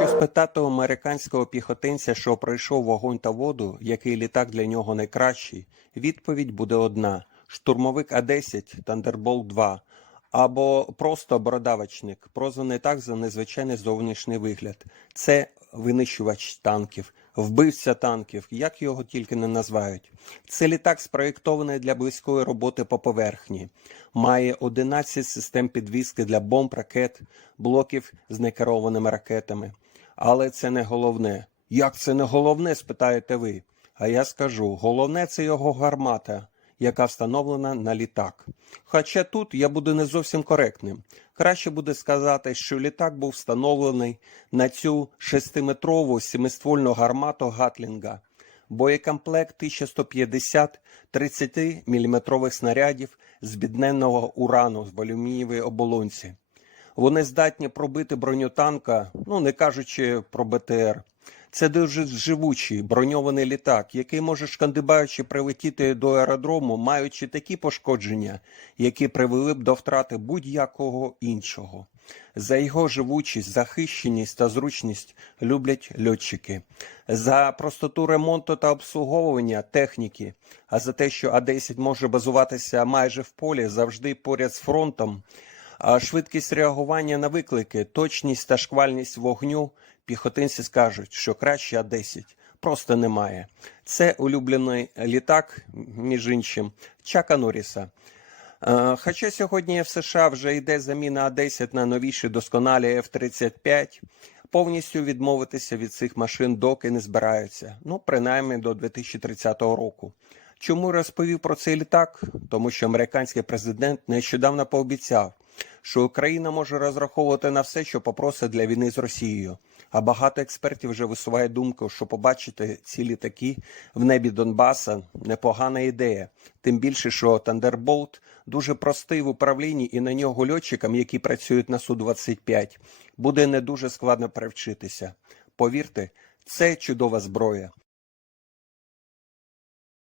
Питати у американського піхотинця, що пройшов вогонь та воду, який літак для нього найкращий, відповідь буде одна: штурмовик А-10 Thunderbolt 2 або просто бородавочник, прозваний так за незвичайний зовнішній вигляд. Це винищувач танків, вбивця танків, як його тільки не називають. Це літак спроєктований для близької роботи по поверхні, має 11 систем підвіски для бомб, ракет, блоків з некерованими ракетами. Але це не головне. Як це не головне, спитаєте ви. А я скажу: головне це його гармата, яка встановлена на літак. Хоча тут я буду не зовсім коректним. Краще буде сказати, що літак був встановлений на цю шестиметрову сімиствольну гармату Гатлінга, боєкомплект 1150 30-мм снарядів з бідненного урану в алюмінієвій оболонці. Вони здатні пробити броню танка, ну не кажучи про БТР. Це дуже живучий броньований літак, який може шкандибаючи прилетіти до аеродрому, маючи такі пошкодження, які привели б до втрати будь-якого іншого. За його живучість, захищеність та зручність люблять льотчики. За простоту ремонту та обслуговування техніки, а за те, що А-10 може базуватися майже в полі, завжди поряд з фронтом. Швидкість реагування на виклики, точність та шквальність вогню піхотинці скажуть, що краще А-10 просто немає. Це улюблений літак, між іншим, Чака Норріса. Е, Хоча сьогодні в США вже йде заміна А-10 на новіші досконалі F-35, повністю відмовитися від цих машин доки не збираються, ну принаймні до 2030 року. Чому розповів про цей літак? Тому що американський президент нещодавно пообіцяв, що Україна може розраховувати на все, що попросить для війни з Росією. А багато експертів вже висуває думку, що побачити ці літаки в небі Донбаса непогана ідея. Тим більше, що Тандерболт дуже простий в управлінні, і на нього льотчикам, які працюють на су 25 буде не дуже складно привчитися. Повірте, це чудова зброя.